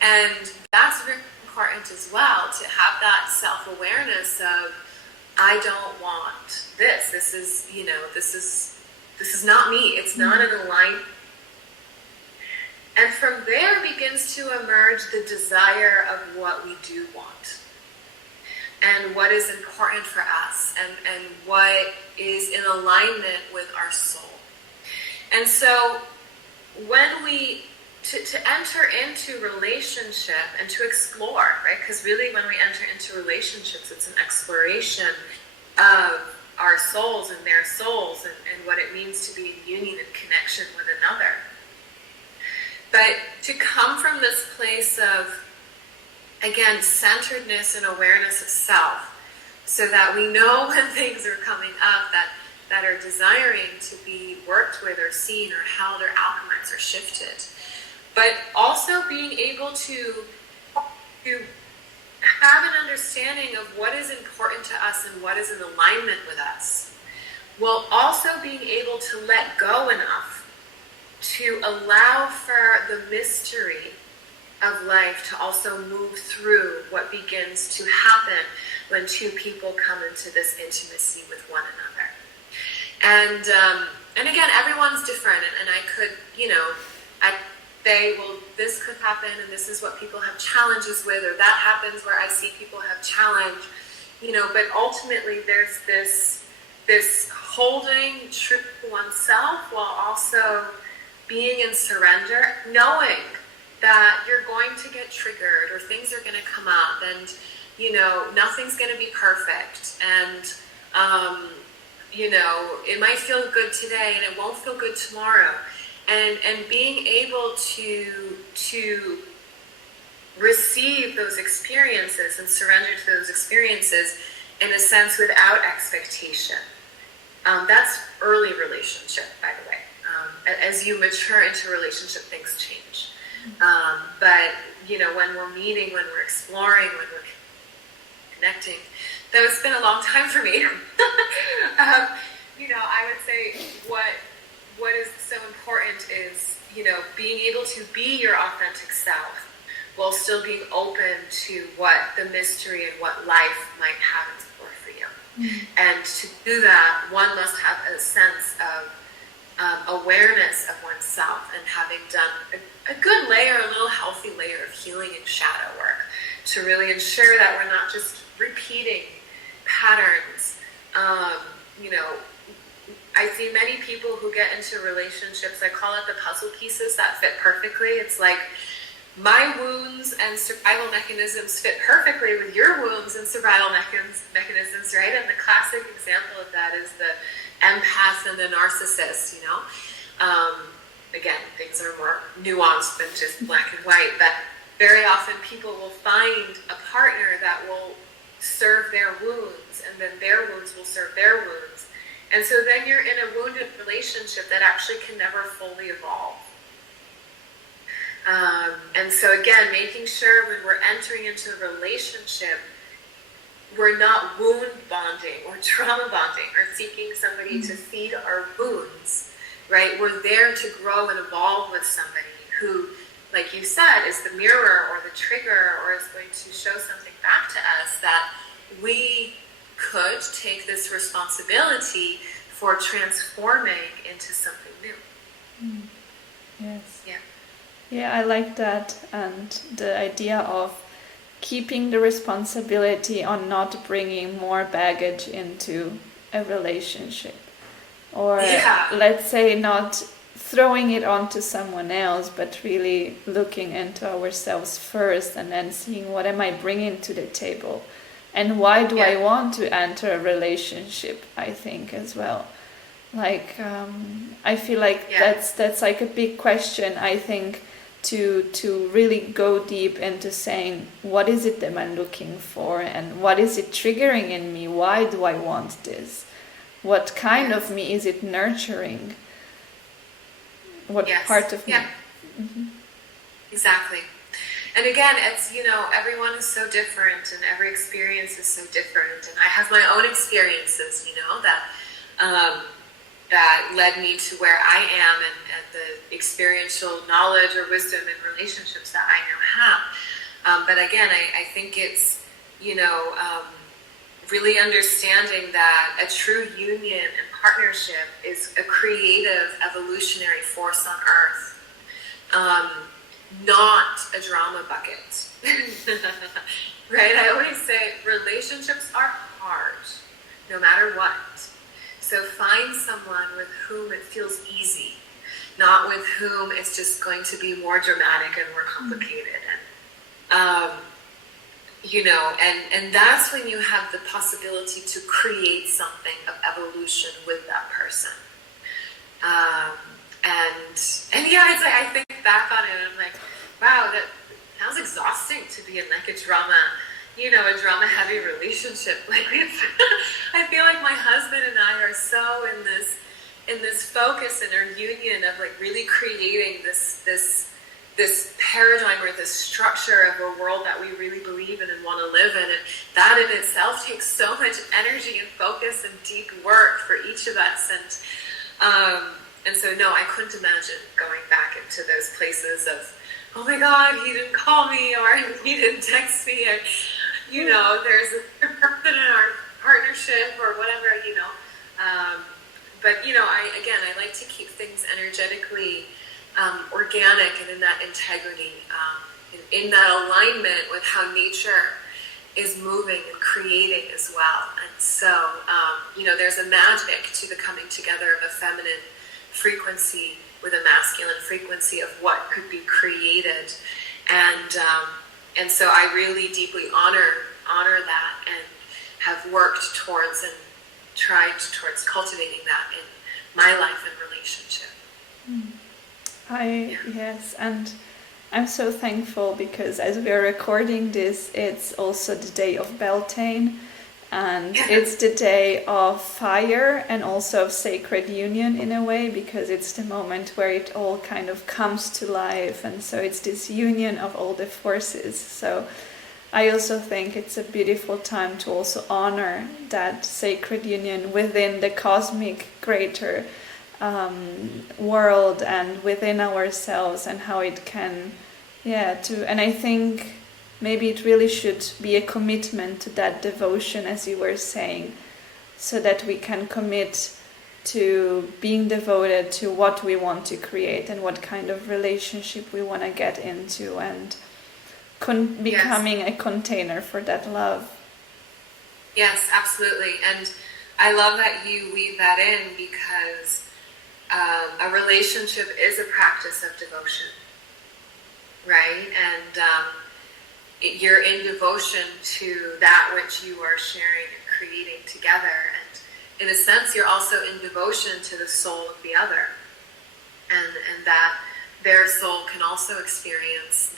And that's very important as well, to have that self-awareness of, I don't want this. This is not me. It's not an alignment. And from there begins to emerge the desire of what we do want, and what is important for us, and what is in alignment with our soul. And so when we, to enter into relationship and to explore, right? Because really when we enter into relationships, it's an exploration of our souls and their souls, and what it means to be in union and connection with another. But to come from this place of, again, centeredness and awareness of self, so that we know when things are coming up that are desiring to be worked with or seen or held or alchemized or shifted. But also being able to have an understanding of what is important to us and what is in alignment with us, while also being able to let go enough to allow for the mystery of life to also move through what begins to happen when two people come into this intimacy with one another. And again, everyone's different, and I could, I say, well, this could happen, and this is what people have challenges with, or that happens where I see people have challenge, but ultimately there's this holding true to oneself while also being in surrender, knowing that you're going to get triggered, or things are going to come up, and nothing's going to be perfect, and it might feel good today and it won't feel good tomorrow, and being able to receive those experiences and surrender to those experiences in a sense without expectation. That's early relationship, by the way. As you mature into a relationship, things change. But, when we're meeting, when we're exploring, when we're connecting, though it's been a long time for me, I would say what is so important is, being able to be your authentic self while still being open to what the mystery and what life might have in store for you. Mm-hmm. And to do that, one must have a sense of awareness of oneself, and having done a good layer, a little healthy layer of healing and shadow work to really ensure that we're not just repeating patterns. I see many people who get into relationships, I call it the puzzle pieces that fit perfectly. It's like my wounds and survival mechanisms fit perfectly with your wounds and survival mechanisms, right? And the classic example of that is the empath and the narcissist, Again, things are more nuanced than just black and white, but very often people will find a partner that will serve their wounds, and then their wounds will serve their wounds. And so then you're in a wounded relationship that actually can never fully evolve. And so again, making sure when we're entering into a relationship, we're not wound bonding or trauma bonding or seeking somebody to feed our wounds, right? We're there to grow and evolve with somebody who, like you said, is the mirror or the trigger, or is going to show something back to us that we could take this responsibility for transforming into something new. Yes. Yeah. Yeah, I like that, and the idea of keeping the responsibility on not bringing more baggage into a relationship, or let's say not throwing it onto someone else, but really looking into ourselves first, and then seeing what am I bringing to the table, and why do I want to enter a relationship, I think, as well. Like I feel like that's like a big question, I think, to really go deep into saying, what is it that I'm looking for, and what is it triggering in me? Why do I want this? What kind of me is it nurturing? What part of me? Yeah. Mm-hmm. Exactly. And again, it's, everyone is so different and every experience is so different. And I have my own experiences, that led me to where I am and the experiential knowledge or wisdom and relationships that I now have. But again, I think it's, really understanding that a true union and partnership is a creative, evolutionary force on Earth. Not a drama bucket. Right? I always say relationships are hard, no matter what. So find someone with whom it feels easy, not with whom it's just going to be more dramatic and more complicated. And that's when you have the possibility to create something of evolution with that person. And yeah, it's like I think back on it and I'm like, wow, that sounds exhausting to be in like a drama heavy relationship. Like I feel like my husband and I are so in this focus in our union of like really creating this paradigm or this structure of a world that we really believe in and want to live in. And that in itself takes so much energy and focus and deep work for each of us. And so, no, I couldn't imagine going back into those places of, oh my God, he didn't call me or he didn't text me. Or, there's a person in our partnership or whatever, But, I like to keep things energetically organic and in that integrity, in that alignment with how nature is moving and creating as well. And so, there's a magic to the coming together of a feminine frequency with a masculine frequency of what could be created. And so I really deeply honor that and have worked towards and tried towards cultivating that in my life and relationship. Yes, and I'm so thankful because as we are recording this, it's also the day of Beltane, and it's the day of fire and also of sacred union in a way, because it's the moment where it all kind of comes to life, and so it's this union of all the forces. So I also think it's a beautiful time to also honor that sacred union within the cosmic greater world and within ourselves, and how it can, and I think maybe it really should be a commitment to that devotion, as you were saying, so that we can commit to being devoted to what we want to create and what kind of relationship we want to get into, and becoming a container for that love. Yes, absolutely. And I love that you weave that in, because a relationship is a practice of devotion, right? And you're in devotion to that which you are sharing and creating together. And in a sense, you're also in devotion to the soul of the other. And that their soul can also experience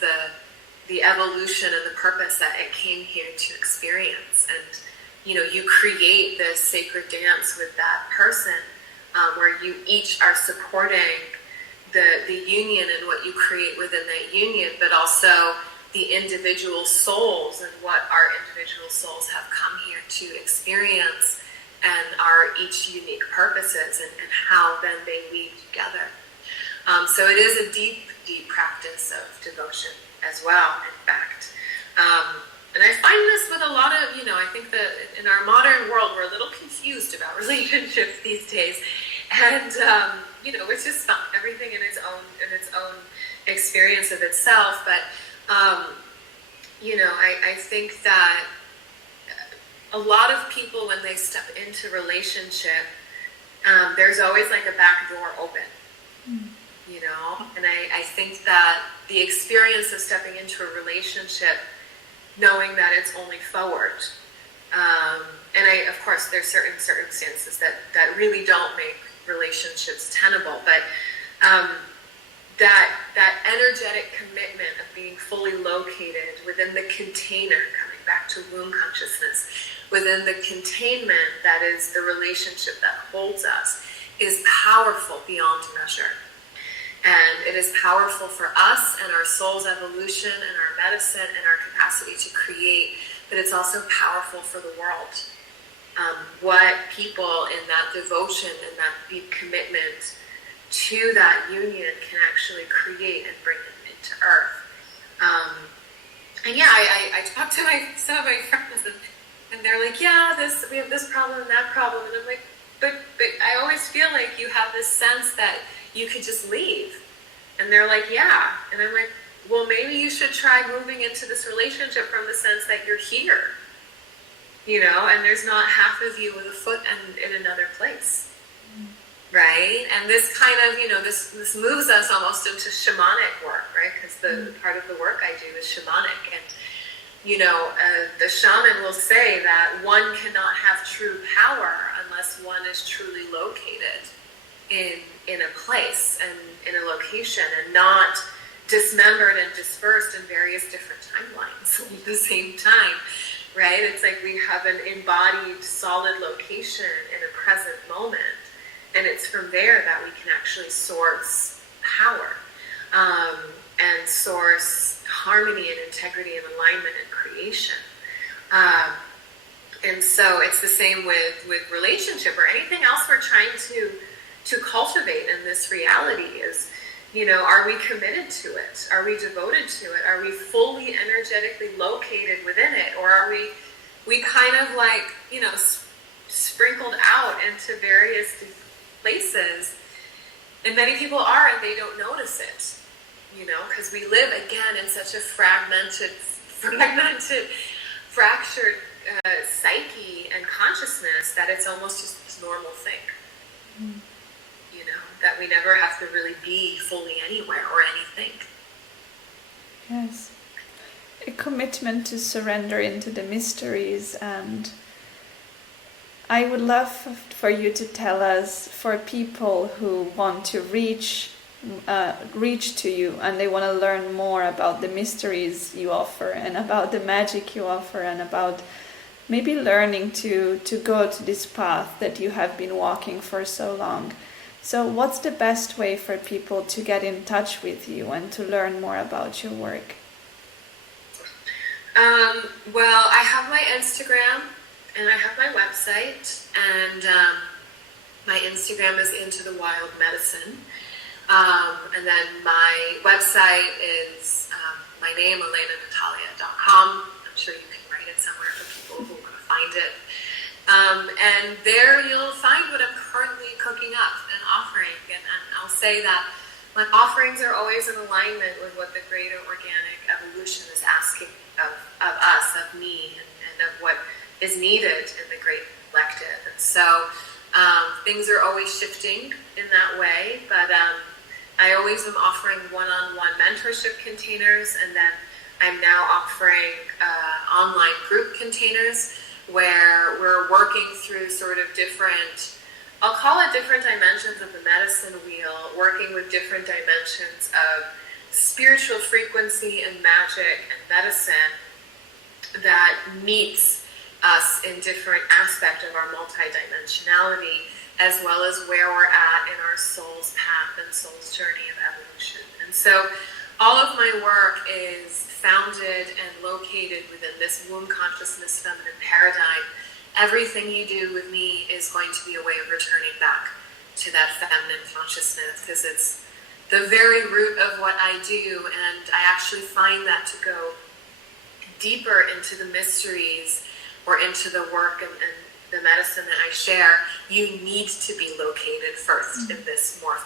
the evolution and the purpose that it came here to experience. And, you create this sacred dance with that person, where you each are supporting the union and what you create within that union, but also the individual souls and what our individual souls have come here to experience, and our each unique purposes and how then they weave together. So it is a deep, deep practice of devotion as well, in fact. And I find this with a lot of, I think that in our modern world, we're a little confused about relationships these days. And, which is fun, everything in its own experience of itself. But, I think that a lot of people, when they step into relationship, there's always like a back door open, and I think that the experience of stepping into a relationship, knowing that it's only forward, and of course, there's certain circumstances that really don't make relationships tenable, but that energetic commitment of being fully located within the container, coming back to womb consciousness, within the containment that is the relationship that holds us, is powerful beyond measure. And it is powerful for us and our soul's evolution and our medicine and our capacity to create, but it's also powerful for the world. What people in that devotion and that deep commitment to that union can actually create and bring it into Earth. And yeah, I talked to some of my friends, and they're like, yeah, we have this problem and that problem. And I'm like, but I always feel like you have this sense that you could just leave. And they're like, yeah. And I'm like, well, maybe you should try moving into this relationship from the sense that you're here, and there's not half of you with a foot in another place. Right? And this kind of, this moves us almost into shamanic work, right? Because the part of the work I do is shamanic. And, the shaman will say that one cannot have true power unless one is truly located in a place and in a location, and not dismembered and dispersed in various different timelines at the same time, right? It's like we have an embodied, solid location in a present moment. And it's from there that we can actually source power and source harmony and integrity and alignment and creation. And so it's the same with relationship or anything else we're trying to cultivate in this reality is, are we committed to it? Are we devoted to it? Are we fully energetically located within it? Or are we kind of like, sprinkled out into various places, and many people are, and they don't notice it, because we live again in such a fragmented, fractured psyche and consciousness that it's almost just this normal thing, that we never have to really be fully anywhere or anything. Yes, a commitment to surrender into the mysteries. And I would love for you to tell us, for people who want to reach to you and they want to learn more about the mysteries you offer and about the magic you offer and about maybe learning to go to this path that you have been walking for so long. So what's the best way for people to get in touch with you and to learn more about your work? Well, I have my Instagram and I have my website, and my Instagram is Into the Wild Medicine. And then my website is my name, AlenaNatalia.com. I'm sure you can write it somewhere for people who want to find it. And there you'll find what I'm currently cooking up and offering. And I'll say that my offerings are always in alignment with what the greater organic evolution is asking of us, of me, and of what is needed in the great collective. And so things are always shifting in that way, but I always am offering one-on-one mentorship containers, and then I'm now offering online group containers where we're working through sort of different, I'll call it different dimensions of the medicine wheel, working with different dimensions of spiritual frequency and magic and medicine that meets us in different aspects of our multidimensionality, as well as where we're at in our soul's path and soul's journey of evolution. And so all of my work is founded and located within this womb consciousness feminine paradigm. Everything you do with me is going to be a way of returning back to that feminine consciousness, because it's the very root of what I do, and I actually find that to go deeper into the mysteries or into the work and the medicine that I share, you need to be located first in this more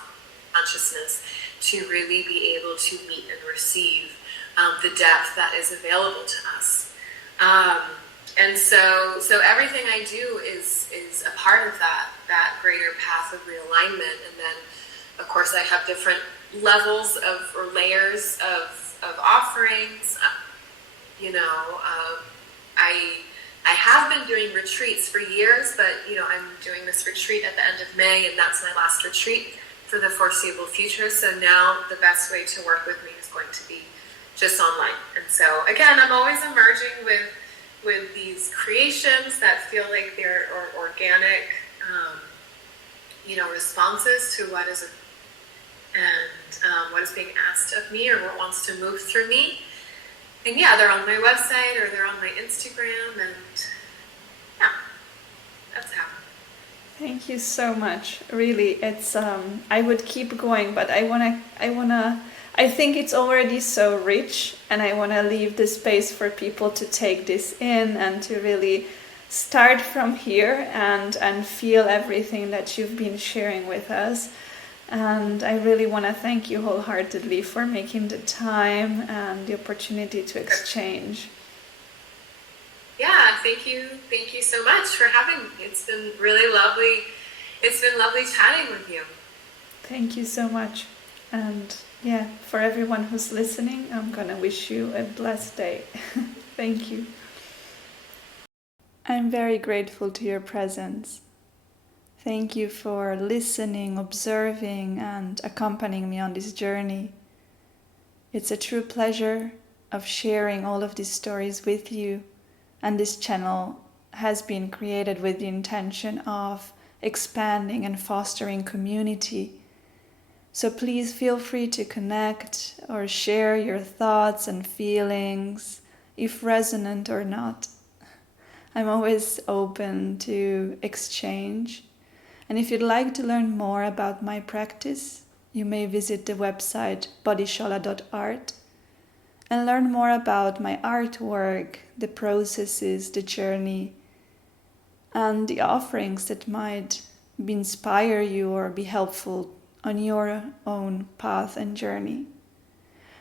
consciousness to really be able to meet and receive the depth that is available to us. And so everything I do is a part of that greater path of realignment. And then, of course, I have different levels of or layers of offerings. I have been doing retreats for years, but I'm doing this retreat at the end of May, and that's my last retreat for the foreseeable future. So now the best way to work with me is going to be just online. And so again, I'm always emerging with these creations that feel like they're organic, responses to what is and what is being asked of me or what wants to move through me. And yeah, they're on my website or they're on my Instagram, and yeah, that's how. Thank you so much. Really, it's I would keep going, but I think it's already so rich, and I wanna leave the space for people to take this in and to really start from here and feel everything that you've been sharing with us. And I really want to thank you wholeheartedly for making the time and the opportunity to exchange. Yeah, thank you so much for having me. It's been really lovely. It's been lovely chatting with you. Thank you so much. And yeah, for everyone who's listening, I'm gonna wish you a blessed day. Thank you. I'm very grateful to your presence. Thank you for listening, observing, and accompanying me on this journey. It's a true pleasure of sharing all of these stories with you, and this channel has been created with the intention of expanding and fostering community. So please feel free to connect or share your thoughts and feelings, if resonant or not. I'm always open to exchange. And if you'd like to learn more about my practice, you may visit the website bodhishola.art and learn more about my artwork, the processes, the journey, and the offerings that might inspire you or be helpful on your own path and journey.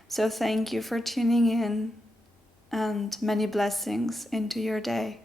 So thank you for tuning in, and many blessings into your day.